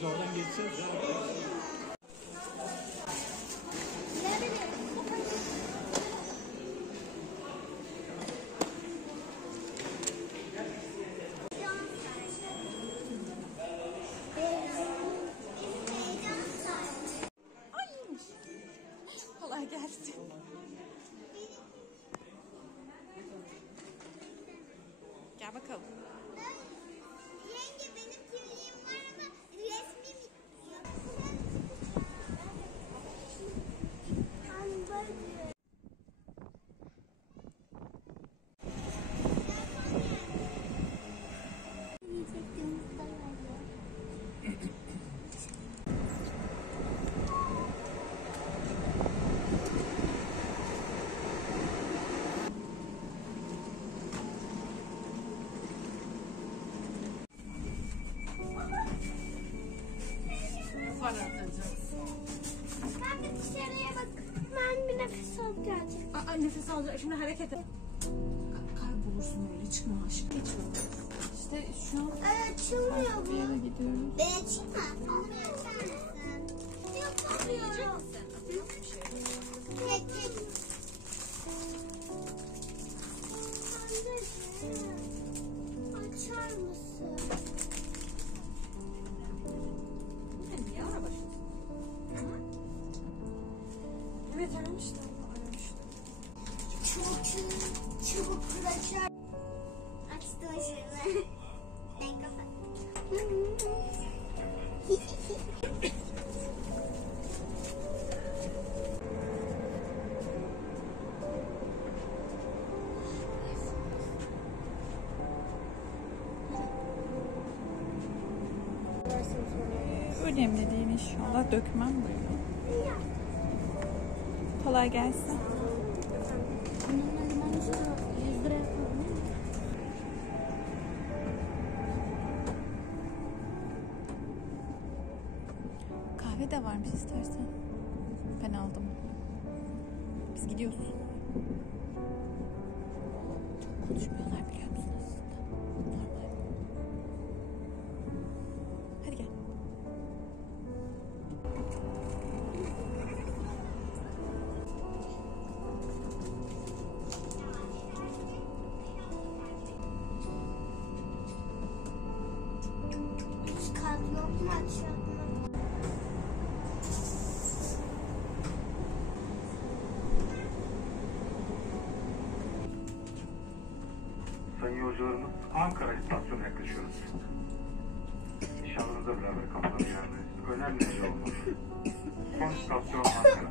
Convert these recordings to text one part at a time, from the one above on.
Biz oradan geçeceğiz ya. Kolay gelsin. Gel bakalım. Yenge benim kimliğim var ama resmim yok. Ben bir dışarıya bak. Ben bir nefes alıp geleceğim. Aa, nefes alacak. Şimdi hareket et. Kaybolursun öyle. Çıkma aşkım. Hiç yok. İşte şu an Açılmıyor bir yere bu. gidiyoruz. Ben açayım mı? Onu bir açar mısın? Yapamıyorum. Tek tek. Anneciğim. Açar mısın? Niye aramışsın? Evet aramışlar. Çabuk açar. Açtım şunu. Ben kapat. Önemli değil inşallah. Dökmem böyle. Kolay gelsin. Kahve de varmış istersen. Ben aldım. Biz gidiyoruz. Çok konuşmuyorlar biliyor musun aslında? Normal. Hadi gel. Üç kat yok mu aşağıda? Sayın yolcularımız, Ankara istasyonuna yaklaşıyoruz. Nişanlınızla beraber kapıdan girmeniz önemli bir şey olmalı. Son istasyon Ankara.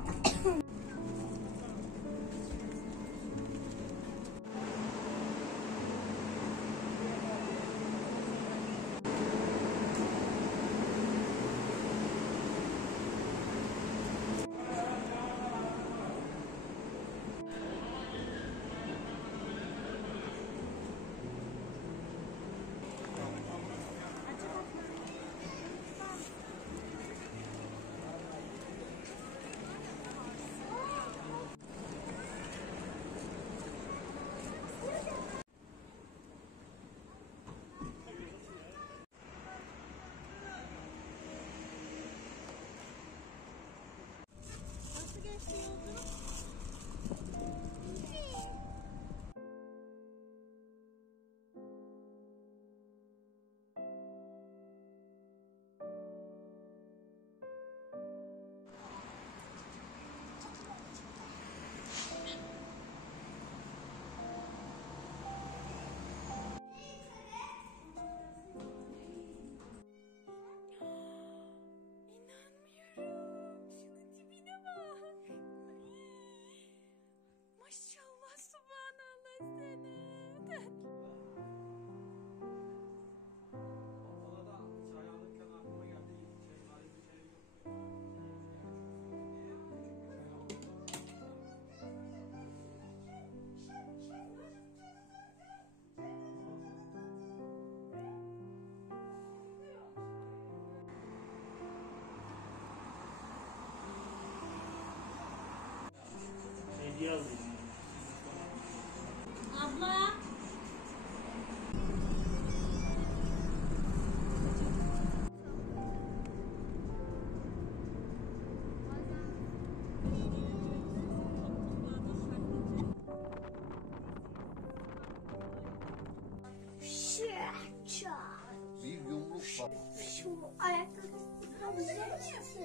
Şu ayakkabı güzel çıksın.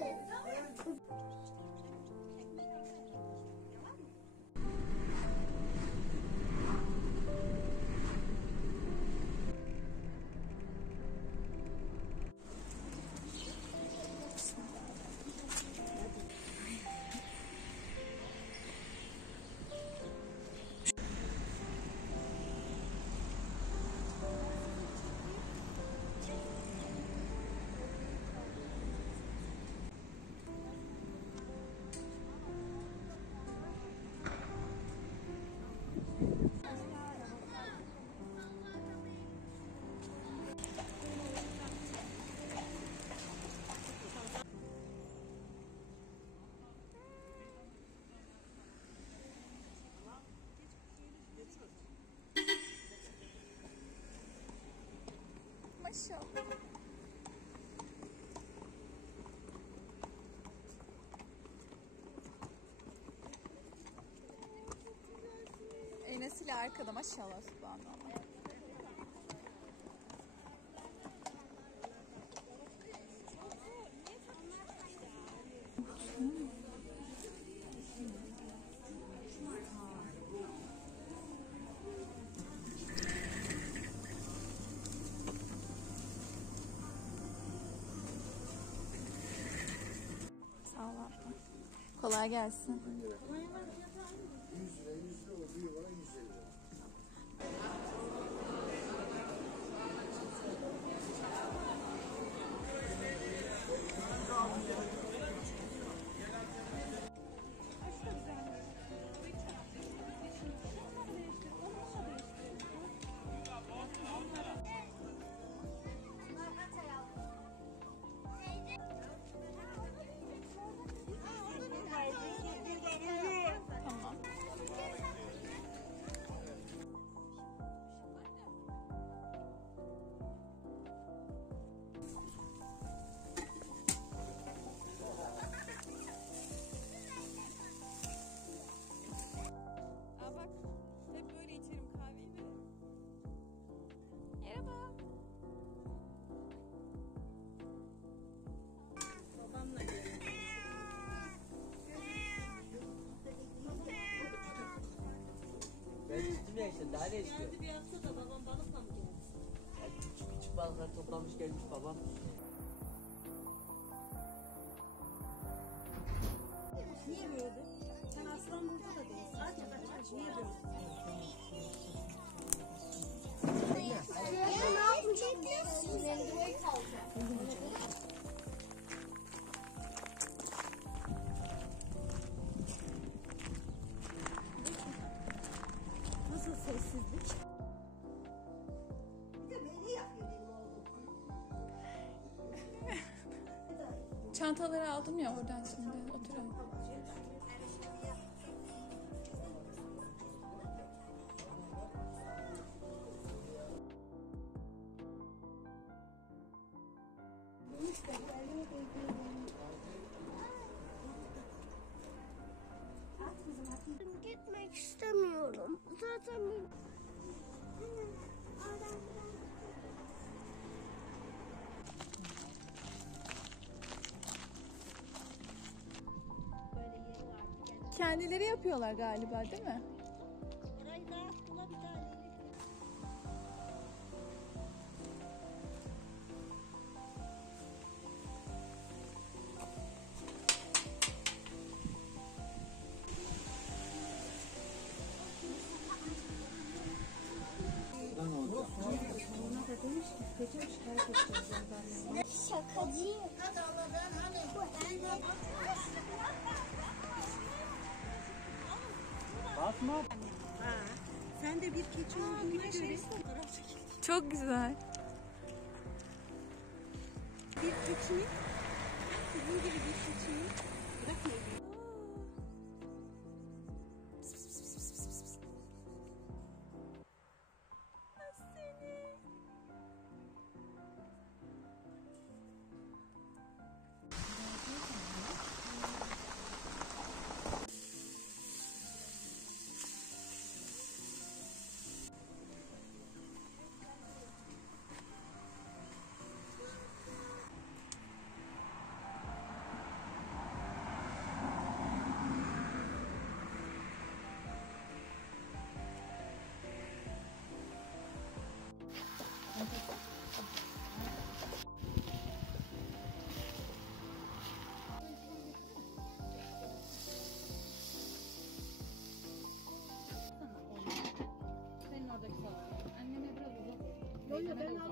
Maşallah. Enes ile arkada maşallah subhanallah. Sağ ol abla. Kolay gelsin. 100 lira, 100 lira, o büyüğü var 150 lira. Tamam. Aa bak, hep böyle içerim kahveyi ve... Merhaba. Babamla Ben gittim ya işte daha ne istiyor? Bir hafta da babam balıkla mı geldi? Ya küçük küçük balıklar toplamış gelmiş babam. Niye böyle? Sen aslan burada da değilsin. Aç aç. Niye böyle? Ya ne yapıyorsun? Nasıl sessizlik? Çantaları aldım ya oradan şimdi. Oturalım. Gitmek istemiyorum. Zaten bir... Kendileri yapıyorlar galiba değil mi? Orayı da buna bir tane. Şakacı. Hadi Allah'ım hadi. Basma. Sen de bir keçi olduğunu göre. Çok güzel. Bir keçinin sizin gibi bir keçinin bırakmayın.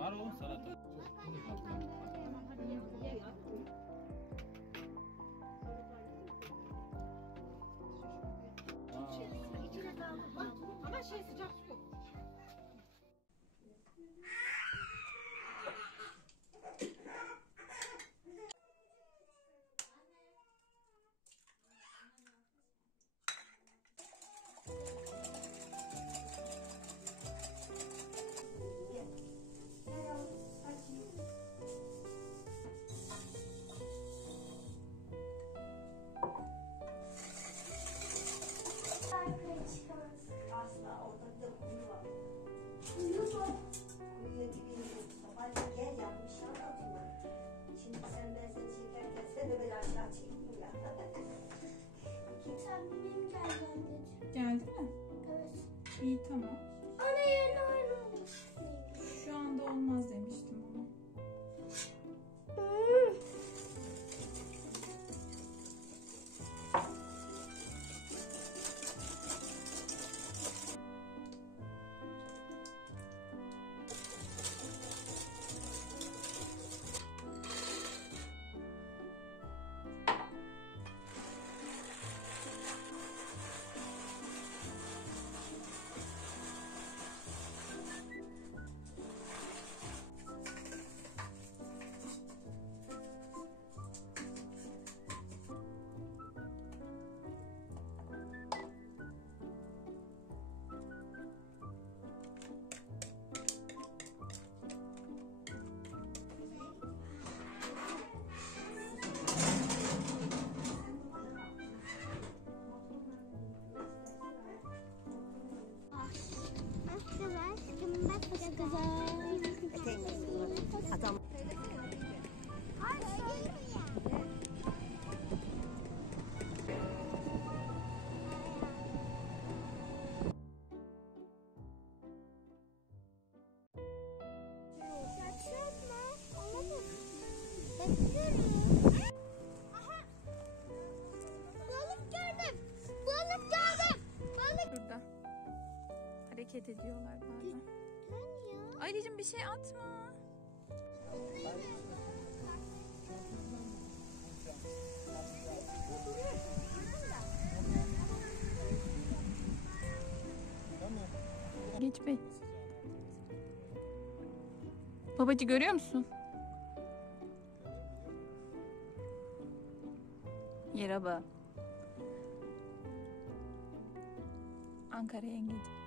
Var oğlum salata. Ama şey sıcak su yok. Asla orada bir de kuyu var. Kuyu var. Kuyuya gidiyorsun. Sabah gel yapmış anlatıyor. Şimdi ben seni çekerken sen de böyle aşağı çekmiyor ya. Sen benim geldi anneciğim. Geldi mi? Evet. İyi tamam. Ana yerine aynı olmuş. Şu anda olmaz demiştim ama. Adam. Burada. Hareket ediyorlar bazen. Ayrıca bir şey atma. Geç bey. Babacı görüyor musun? Yere bak. Ankara yengeci.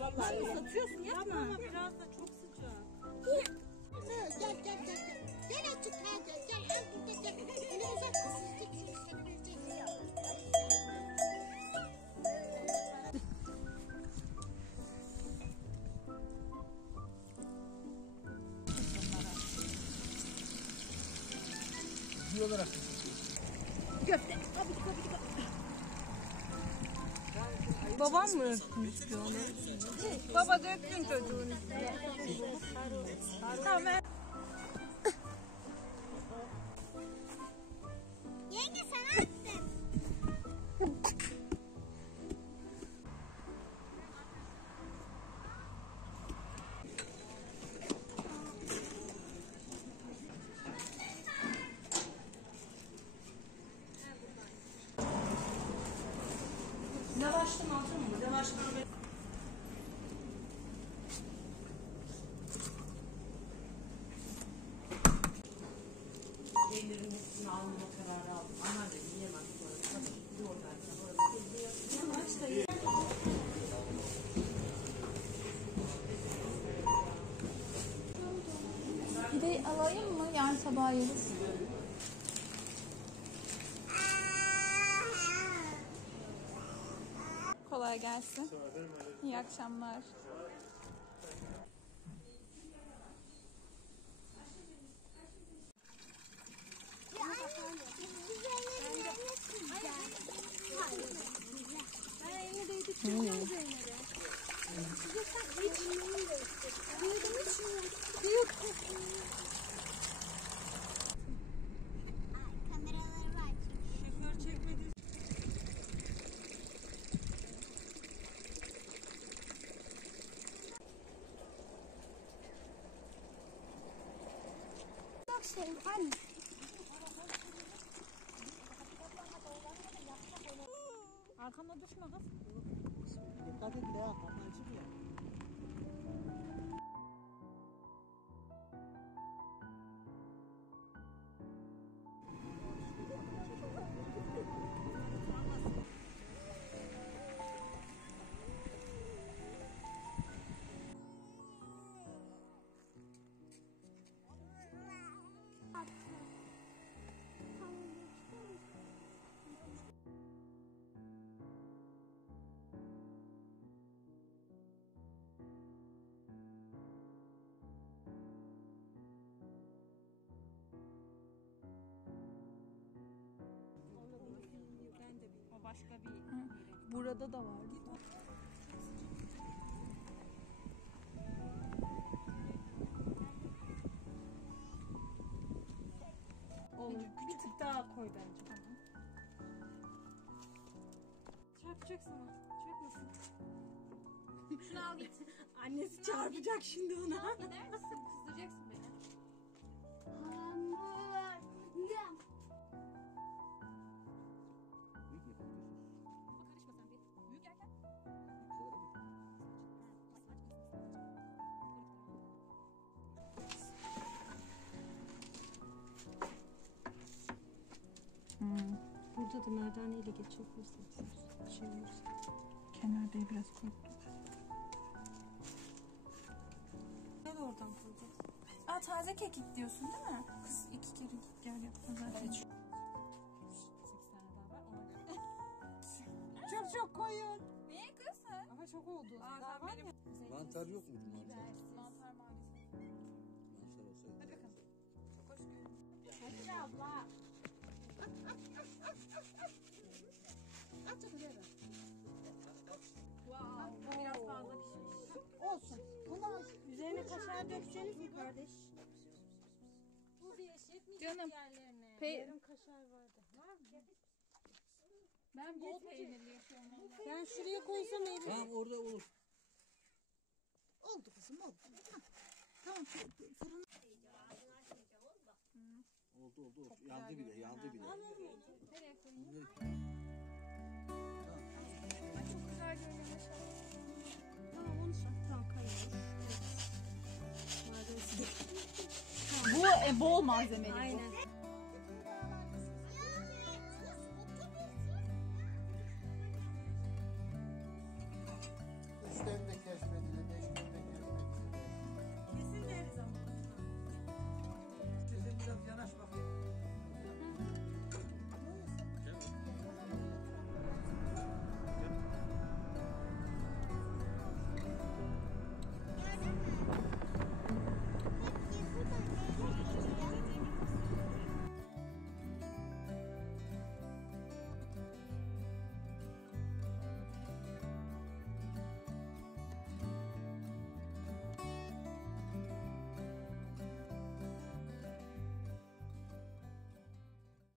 Vallahi satıyorsun yapma. Ama biraz da çok sıcak. Gel gel gel gel. Gel açık gel gel gel. Gel gel gel. Öyle uzak kısıcık seni ya. Diyorlar. Köfte. Babam mı örtmüştü onu? Baba döktün çocuğun üstüne. Tamam. Yenge sana attım. Lavaştan aldın mı? Lavaştan ver. Peynirin üstüne alma kararı aldım. Ana dedim yemem. Tabii yoğurt Pideyi alayım mı? Yarın sabah yeriz. Kolay gelsin. İyi akşamlar. Ben elini değdik Kameraları var. Şoför çekmedi. Çok şey anne. Arkanda düşme kız. Dikkat et ya, kapı açık ya. Ben de bir, o başka bir. Burada da var. Olur. Bir tık daha koy bence. Tamam. Çarpacaksın ama. Çarpmasın. Şunu al git. Annesi çarpacak şimdi ona. Gider misin? Kızdıracaksın beni. Hamur. Yum. Ama karışma sen bir. Büyük yerken. Burada da merdaneyle geçebilirsiniz. Şey olursa. Kenarda biraz korktum. Gel oradan koyacağız. Aa, taze kekik diyorsun değil mi? Kız 2 kere gel yapma zaten. 8 tane daha var ona göre. Çok çok koyun. Niye kız sen? Ama çok oldu. Aa, Daha sen var benim ya. Mantar yok muydu mantar? mantar maalesef. Mantar olsaydı. Hadi bakalım. Çok hoş görünüyor. Hadi abla. Wow. Bu biraz fazla pişmiş. Olsun. Bunu üzerine kaşar dökeceğiz mi kardeş? Bu diye yetmeyecek Canım. yerlerine. Pe- Yarım kaşar vardı. Var mı? Ben bol peynirli yaşıyorum vallahi. Ben şuraya koysam eğlenir. Tamam orada olur. Oldu kızım oldu. Oldu oldu. Yandı bile yandı bile. Nereye koyayım? Bunları- Ay, çok güzel görünüyor maşallah. Tamam onu sok. Tamam kayıyor. Malzemesi de. Bu bol malzemeli bu. Aynen.